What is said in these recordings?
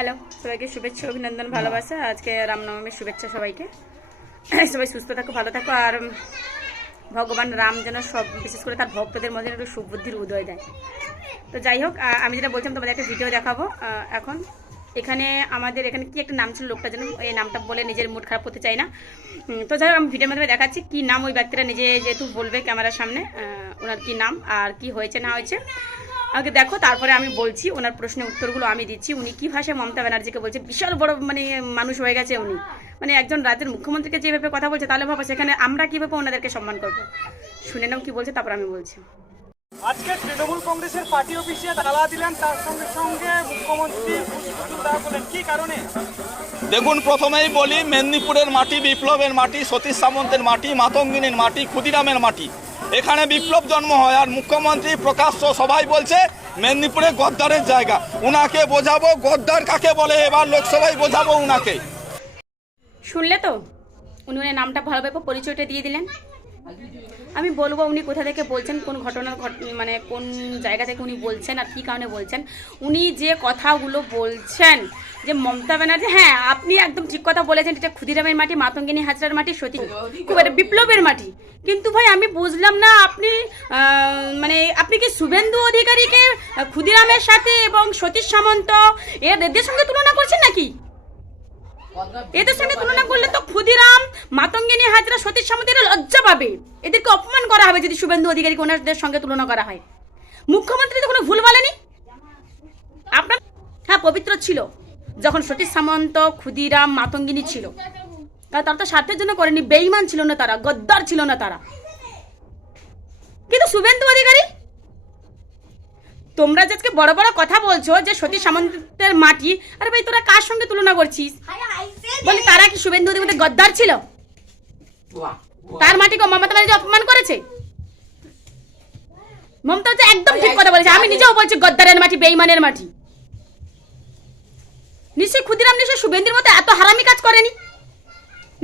Hello সবাইকে শুভেচ্ছা অভিনন্দন ভালোবাসা। আজকে রামনবমীর শুভেচ্ছা সবাইকে। সবাই সুস্থ থাকো ভালো থাকো আর ভগবান রাম যেন সব বিশেষ করে তার ভক্তদের মধ্যে একটু সুবুদ্ধির উদয় দেয়। তো যাই হোক আমি যেটা বলছিলাম তোমাদের একটা ভিডিও দেখাবো। এখন এখানে আমাদের এখানে কি একটা নাম ছিল লোকটা যেন এই নামটা বলে নিজের মুড খারাপ করতে চাই না। তো যাই হোক আমি ভিডিওর মাধ্যমে দেখাচ্ছি কি নাম ওই ব্যক্তিরা নিজে যেহেতু বলবে ক্যামেরার সামনে ওনার কি নাম আর কি হয়েছে না হয়েছে। আগে দেখো তারপরে আমি বলছি ওনার প্রশ্নের উত্তরগুলো আমি দিচ্ছি। উনি কি ভাষায় মমতা ব্যানার্জিকে বলছে? বিশাল বড় মানে মানুষ হয়ে গেছে উনি। মানে একজন রাজ্যের মুখ্যমন্ত্রীকে যেভাবে কথা বলছে তাহলে ভাবো সেখানে আমরা কীভাবে ওনাদেরকে সম্মান করব? শুনে নাও কি বলছে তারপর আমি বলছি। আজকে তৃণমূল কংগ্রেসের পার্টি অফিসে তালা দিলেন তার সঙ্গে সঙ্গে মুখ্যমন্ত্রী বলেন কি কারণে? দেখুন প্রথমেই বলি মেদিনীপুরের মাটি বিপ্লবের মাটি সতীশ সামন্তের মাটি মাতঙ্গিনীর মাটি ক্ষুদিরামের মাটি। এখানে বিপ্লব জন্ম হয় আর মুখ্যমন্ত্রী প্রকাশ্য সবাই বলছে মেদিনীপুরে গদ্দারের জায়গা। উনাকে বোঝাবো, গদ্দার কাকে বলে? এবার লোকসভায় বোঝাবো উনাকে। শুনলে তো? উনি নামটা ভালোভাবে পরিচয়টা দিয়ে দিলেন। আমি বলব উনি কোথা থেকে বলছেন, কোন ঘটনার ঘট- মানে কোন জায়গা থেকে উনি বলছেন আর কী কারণে বলছেন। উনি যে কথাগুলো বলছেন, যে মমতা ব্যানার্জি হ্যাঁ আপনি একদম ঠিক কথা বলেছেন, এটা ক্ষুদিরামের মাটি, মাতঙ্গিনী হাজরার মাটি সতী খুব একটা বিপ্লবের মাটি। কিন্তু ভাই, আমি বুঝলাম না আপনি মানে আপনি কি শুভেন্দু অধিকারীকে ক্ষুদিরামের সাথে এবং সতীশ সামন্ত এদের সঙ্গে তুলনা করছেন নাকি? এদের সঙ্গে তুলনা করলে তো ক্ষুদিরাম, মাতঙ্গিনী, হাজরা, সতীশ সামন্তের লজ্জা পাবে। এদেরকে অপমান করা হবে যদি শুভেন্দু অধিকারীকে ওনাদের সঙ্গে তুলনা করা হয়। মুখ্যমন্ত্রী তো কোনো ভুল বলেনি? আপনার হ্যাঁ পবিত্র ছিল। যখন সতীশ সামন্ত, ক্ষুদিরাম, মাতঙ্গিনী ছিল। কারণ তারা তো স্বার্থের জন্য করেনি। বেইমান ছিল না তারা, গদ্দার ছিল না তারা। কিন্তু শুভেন্দু অধিকারী তোমরা যে আজকে বড় বড় কথা বলছো যে সতীশ সামন্তের মাটি আরে ভাই তোরা কার সঙ্গে তুলনা করছিস? বলি তারা কি শুভেন্দু অধিকারী গদ্দার ছিল? তার মাটিকে মমতা ব্যানার্জি অপমান করেছে? মমতা হচ্ছে একদম ঠিক কথা বলেছে। আমি নিজেও বলছি গদ্দারের মাটি বেইমানের মাটি। নিশ্চয়ই ক্ষুদিরাম নিশ্চয় শুভেন্দুর মতো এত হারামি কাজ করেনি?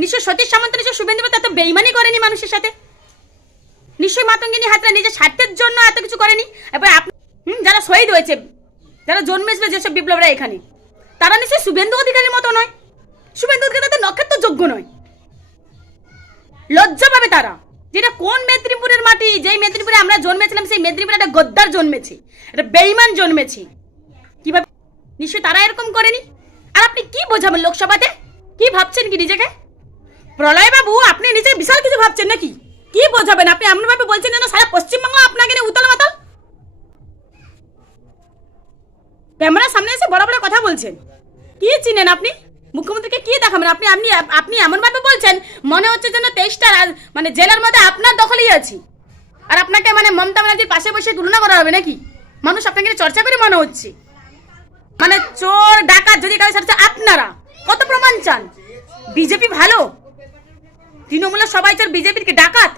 নিশ্চয় সতীশ সামন্ত নিশ্চয় শুভেন্দুর মতো এত বেইমানি করেনি মানুষের সাথে? নিশ্চয়ই মাতঙ্গিনী হাতরা নিজের স্বার্থের জন্য এত কিছু করেনি? এবার আপনি যারা শহীদ হয়েছে, যারা জন্মেছিল যেসব বিপ্লবরা এখানে, তারা নিশ্চয়ই শুভেন্দু অধিকারীর মতো নয়। শুভেন্দু অধিকারী তাদের নক্ষত্র যোগ্য নয়। লজ্জা পাবে তারা যেটা কোন মেদিনীপুরের মাটি, যেই মেদিনীপুরে আমরা জন্মেছিলাম, সেই মেদিনীপুরে একটা গদ্দার জন্মেছে, একটা বেইমান জন্মেছে। কীভাবে? নিশ্চয়ই তারা এরকম করেনি? আর আপনি কি বোঝাবেন লোকসভাতে? কি ভাবছেন কি নিজেকে? প্রলয় বাবু আপনি নিজে বিশাল কিছু ভাবছেন নাকি? কি বোঝাবেন? আপনি এমন ভাবে বলছেন যেন সারা বলছেন? কি চিনেন আপনি? মুখ্যমন্ত্রীকে কি দেখাবেন? আপনি আপনি আপনি এমন ভাবে বলছেন, মনে হচ্ছে যেন তেইশটা মানে জেলার মধ্যে আপনার দখলেই আছি। আর আপনাকে মানে মমতা ব্যানার্জির পাশে বসে তুলনা করা হবে নাকি? মানুষ আপনাকে চর্চা করে মনে হচ্ছে। মানে চোর, ডাকাত যদি কারও সাথে আপনারা, কত প্রমাণ চান? বিজেপি ভালো? তৃণমূলের সবাই চান বিজেপির কি ডাকাত?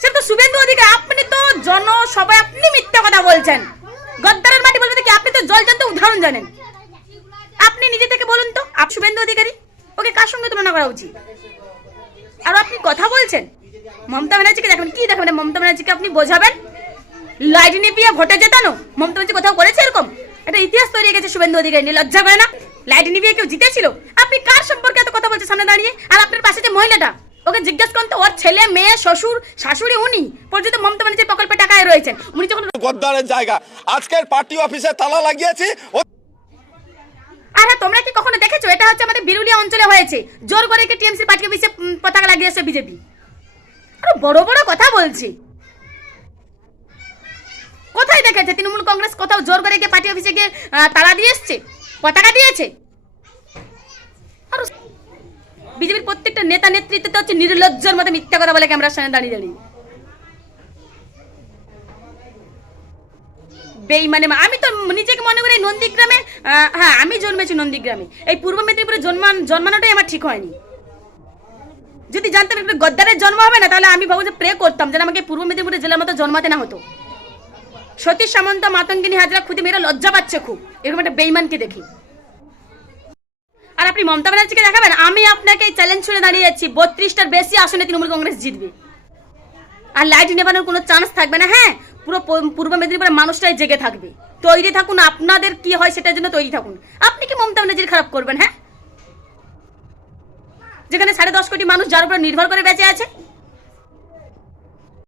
সে তো শুভেন্দু অধিকার, আপনি তো জনসভায় আপনি মিথ্যা কথা বলছেন। গদ্দারের জল জানতে উদাহরণ জানেন। আপনি নিজে থেকে বলুন তো, আপ শুভেন্দু অধিকারী, ওকে কার সঙ্গে তুলনা করা উচিত? আর আপনি কথা বলছেন। মমতা ব্যানার্জিকে দেখাবেন কি দেখাবেন মমতা ব্যানার্জিকে আপনি বোঝাবেন? লাইট নিপিয়ে ভোটে জেতানো? মমতা ব্যানার্জি কোথাও করেছে এরকম? একটা ইতিহাস তৈরি গেছে, শুভেন্দু অধিকারী নিয়ে। লজ্জা করে না? লাইট নিপিয়ে কেউ জিতেছিল? আপনি কার সম্পর্কে এত কথা বলছেন সামনে দাঁড়িয়ে? আর আপনার পাশে যে মহিলাটা ওকে জিজ্ঞেস করুন তো ওর ছেলে মেয়ে শ্বশুর শাশুড়ি উনি? পর্যন্ত মমতা ব্যানার্জির প্রকল্পে টাকায় রয়েছেন। উনি যখন গদ্দারের জায়গা। আজকের পার্টি অফিসে তালা লাগিয়েছি। আর তোমরা কি কখনো দেখেছ? এটা হচ্ছে আমাদের বিরুলিয়া অঞ্চলে হয়েছে। জোর করে কি টিএমসি পার্টি অফিসে পতাকা লাগিয়েছে বিজেপি? আরও বড় বড় কথা বলছি। কোথায় দেখেছে? তৃণমূল কংগ্রেস কোথাও জোর করে গিয়ে পার্টি অফিসে গিয়ে তালা দিয়ে এসছে? পতাকা দিয়েছে আর বিজেপির প্রত্যেকটা নেতা নেতৃত্বে হচ্ছে নির্লজ্জর মতো মিথ্যা কথা বলে ক্যামেরার সামনে দাঁড়িয়ে দাঁড়িয়ে। বেইমানে আমি তো নিজেকে মনে করি নন্দীগ্রামে হ্যাঁ আমি জন্মেছি নন্দীগ্রামে। এই পূর্ব মেদিনীপুরে জন্মান জন্মানোটাই আমার ঠিক হয়নি। যদি জানতাম একটা গদ্দারের জন্ম হবে না, তাহলে আমি ভাবো যে প্রে করতাম যেন আমাকে পূর্ব মেদিনীপুরের জেলার মতো জন্মাতে না হতো। সতীশ সামন্ত, মাতঙ্গিনী হাজরা খুদি মেয়েরা লজ্জা পাচ্ছে খুব। এরকম একটা বেইমানকে দেখি। আর আপনি মমতা ব্যানার্জিকে দেখাবেন? আমি আপনাকে এই চ্যালেঞ্জ ছুড়ে দাঁড়িয়ে যাচ্ছি বত্রিশটার বেশি আসনে তৃণমূল কংগ্রেস জিতবে। আর লাইট নেবানোর কোনো চান্স থাকবে না হ্যাঁ? পুরো পূর্ব মেদিনীপুরের মানুষটাই জেগে থাকবে। তৈরি থাকুন, আপনাদের কি হয় সেটার জন্য তৈরি থাকুন। আপনি কি মমতা ব্যানার্জির খারাপ করবেন হ্যাঁ? যেখানে সাড়ে দশ কোটি মানুষ যার উপর নির্ভর করে বেঁচে আছে